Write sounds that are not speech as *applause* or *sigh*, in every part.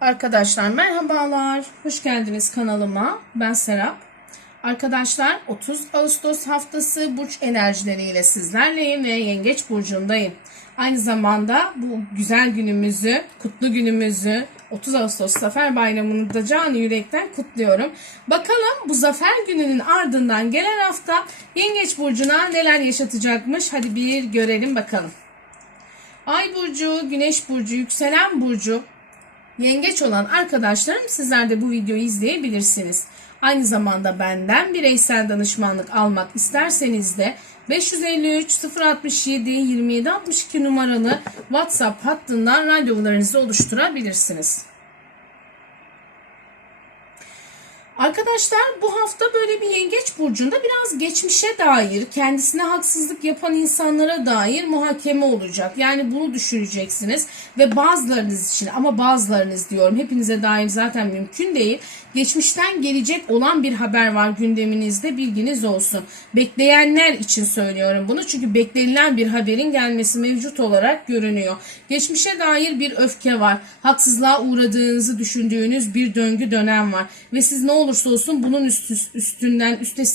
Arkadaşlar merhabalar. Hoş geldiniz kanalıma. Ben Serap. Arkadaşlar 30 Ağustos haftası burç enerjileriyle sizlerleyim ve Yengeç burcundayım. Aynı zamanda bu güzel günümüzü, kutlu günümüzü 30 Ağustos Zafer Bayramı'nı da canı yürekten kutluyorum. Bakalım bu Zafer gününün ardından gelen hafta Yengeç burcuna neler yaşatacakmış? Hadi bir görelim bakalım. Ay burcu, Güneş burcu, yükselen burcu yengeç olan arkadaşlarım sizler de bu videoyu izleyebilirsiniz. Aynı zamanda benden bireysel danışmanlık almak isterseniz de 553 067 27 62 numaralı WhatsApp hattından randevularınızı oluşturabilirsiniz. Arkadaşlar bu hafta böyle bir yengeç burcunda biraz geçmişe dair, kendisine haksızlık yapan insanlara dair muhakeme olacak. Yani bunu düşüneceksiniz ve bazılarınız için ama bazılarınız diyorum hepinize dair zaten mümkün değil. Geçmişten gelecek olan bir haber var gündeminizde bilginiz olsun. Bekleyenler için söylüyorum bunu çünkü beklenilen bir haberin gelmesi mevcut olarak görünüyor. Geçmişe dair bir öfke var. Haksızlığa uğradığınızı düşündüğünüz bir döngü dönem var ve siz ne olursa olsun bunun üstü, üstünden üstesinden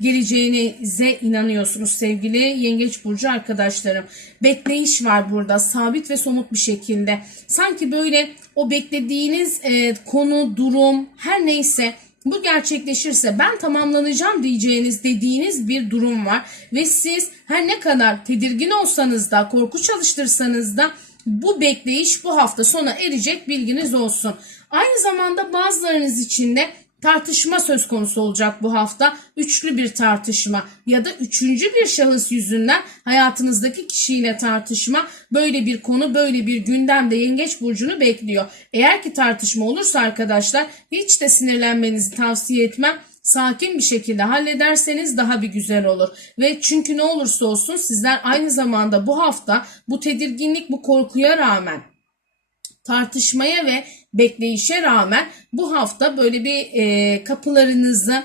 geleceğinize inanıyorsunuz sevgili yengeç burcu arkadaşlarım. Bekleyiş var burada sabit ve somut bir şekilde. Sanki böyle o beklediğiniz e, konu, durum her neyse bu gerçekleşirse ben tamamlanacağım diyeceğiniz dediğiniz bir durum var ve siz her ne kadar tedirgin olsanız da korku çalıştırsanız da bu bekleyiş bu hafta sona erecek bilginiz olsun. Aynı zamanda bazılarınız için de tartışma söz konusu olacak bu hafta. Üçlü bir tartışma ya da üçüncü bir şahıs yüzünden hayatınızdaki kişiyle tartışma. Böyle bir konu, böyle bir gündemde yengeç burcunu bekliyor. Eğer ki tartışma olursa arkadaşlar hiç de sinirlenmenizi tavsiye etmem sakin bir şekilde hallederseniz daha bir güzel olur. Ve çünkü ne olursa olsun sizler aynı zamanda bu hafta bu tedirginlik, bu korkuya rağmen tartışmaya ve bekleyişe rağmen bu hafta böyle bir e, kapılarınızı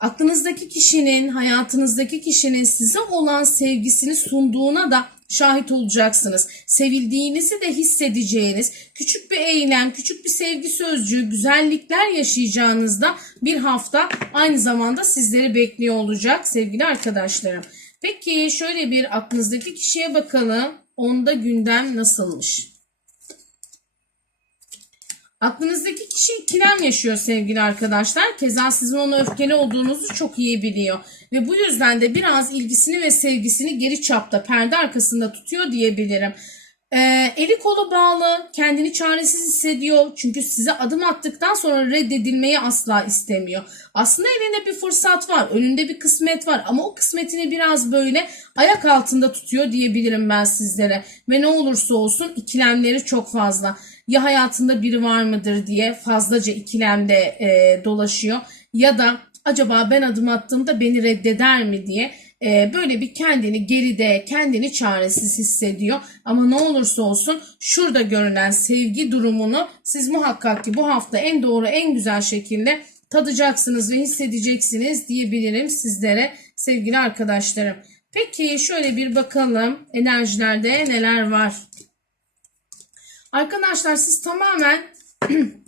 aklınızdaki kişinin, hayatınızdaki kişinin size olan sevgisini sunduğuna da şahit olacaksınız. Sevildiğinizi de hissedeceğiniz, küçük bir eylem, küçük bir sevgi sözcüğü, güzellikler yaşayacağınızda bir hafta aynı zamanda sizleri bekliyor olacak sevgili arkadaşlarım. Peki şöyle bir aklınızdaki kişiye bakalım. Onda gündem nasılmış? Aklınızdaki kişi ikilem yaşıyor sevgili arkadaşlar. Keza sizin ona öfkeli olduğunuzu çok iyi biliyor. Ve bu yüzden de biraz ilgisini ve sevgisini geri çapta, perde arkasında tutuyor diyebilirim. Ee, eli kolu bağlı, kendini çaresiz hissediyor. Çünkü size adım attıktan sonra reddedilmeyi asla istemiyor. Aslında elinde bir fırsat var, önünde bir kısmet var ama o kısmetini biraz böyle ayak altında tutuyor diyebilirim ben sizlere. Ve ne olursa olsun ikilemleri çok fazla. Ya hayatında biri var mıdır diye fazlaca ikilemde e, dolaşıyor ya da acaba ben adım attığımda beni reddeder mi diye e, böyle bir kendini geride, kendini çaresiz hissediyor. Ama ne olursa olsun şurada görünen sevgi durumunu siz muhakkak ki bu hafta en doğru, en güzel şekilde tadacaksınız ve hissedeceksiniz diyebilirim sizlere sevgili arkadaşlarım. Peki şöyle bir bakalım enerjilerde neler var. Arkadaşlar siz tamamen *clears throat*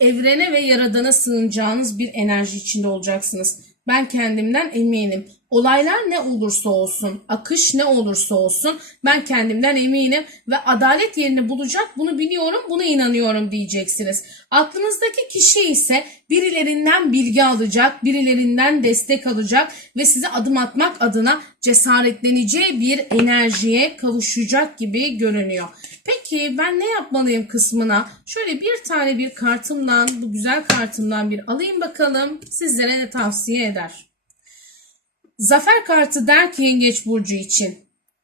evrene ve yaradana sığınacağınız bir enerji içinde olacaksınız. Ben kendimden eminim. Olaylar ne olursa olsun, akış ne olursa olsun ben kendimden eminim ve adalet yerini bulacak bunu biliyorum, buna inanıyorum diyeceksiniz. Aklınızdaki kişi ise birilerinden bilgi alacak, birilerinden destek alacak ve size adım atmak adına cesaretleneceği bir enerjiye kavuşacak gibi görünüyor. Peki ben ne yapmalıyım kısmına şöyle bir tane bir kartımdan bu güzel kartımdan bir alayım bakalım sizlere ne tavsiye eder. Zafer kartı der ki yengeç burcu için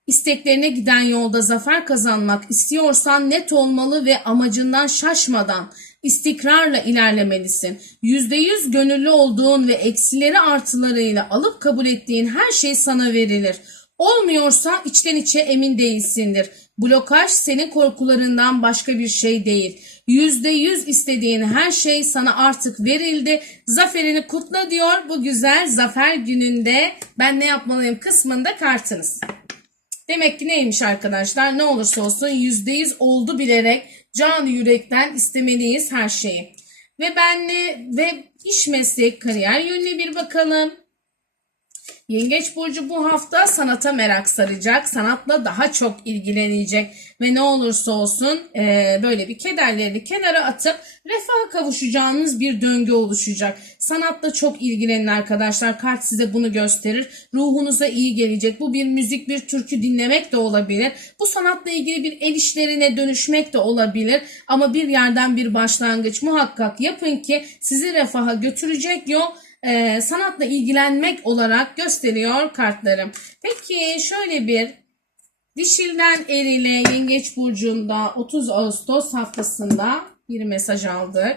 isteklerine giden yolda zafer kazanmak istiyorsan net olmalı ve amacından şaşmadan istikrarla ilerlemelisin. %100 gönüllü olduğun ve eksileri artılarıyla alıp kabul ettiğin her şey sana verilir. Olmuyorsa içten içe emin değilsindir. Blokaj senin korkularından başka bir şey değil. Yüzde yüz istediğin her şey sana artık verildi. Zaferini kutla diyor bu güzel zafer gününde. Ben ne yapmalıyım kısmında kartınız. Demek ki neymiş arkadaşlar? Ne olursa olsun yüzde yüz oldu bilerek canı yürekten istemeliyiz her şeyi. Ve benle ve iş meslek kariyer yönüne bir bakalım. Yengeç burcu bu hafta sanata merak saracak, sanatla daha çok ilgilenecek ve ne olursa olsun eee, böyle bir kederlerini kenara atıp refaha kavuşacağınız bir döngü oluşacak. Sanatla çok ilgilenin arkadaşlar. Kart size bunu gösterir. Ruhunuza iyi gelecek. Bu bir müzik, bir türkü dinlemek de olabilir. Bu sanatla ilgili bir el işlerine dönüşmek de olabilir. Ama bir yerden bir başlangıç muhakkak yapın ki sizi refaha götürecek yol e, sanatla ilgilenmek olarak gösteriyor kartlarım. Peki şöyle bir Dişilden Eril'e Yengeç Burcu'nda 30 Ağustos haftasında bir mesaj aldık.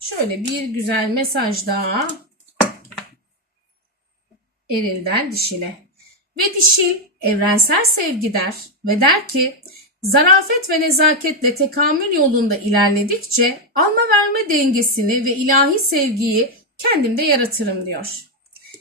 Şöyle bir güzel mesaj daha Eril'den Dişil'e. Ve Dişil evrensel sevgi der ve der ki zarafet ve nezaketle tekamül yolunda ilerledikçe alma verme dengesini ve ilahi sevgiyi kendimde yaratırım diyor.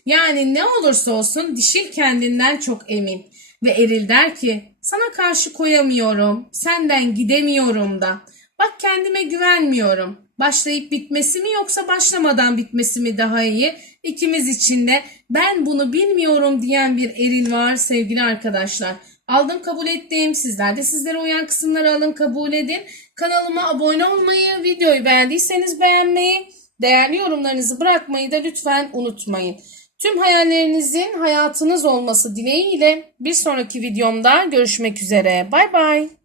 Yani ne olursa olsun dişil kendinden çok emin ve eril der ki sana karşı koyamıyorum, senden gidemiyorum da. Bak kendime güvenmiyorum. Başlayıp bitmesi mi yoksa başlamadan bitmesi mi daha iyi? İkimiz için de ben bunu bilmiyorum diyen bir eril var sevgili arkadaşlar. Aldım kabul ettim. Sizler de sizlere uyan kısımları alın kabul edin. Kanalıma abone olmayı, videoyu beğendiyseniz beğenmeyi, değerli yorumlarınızı bırakmayı da lütfen unutmayın. Tüm hayallerinizin hayatınız olması dileğiyle bir sonraki videomda görüşmek üzere. Bay bay.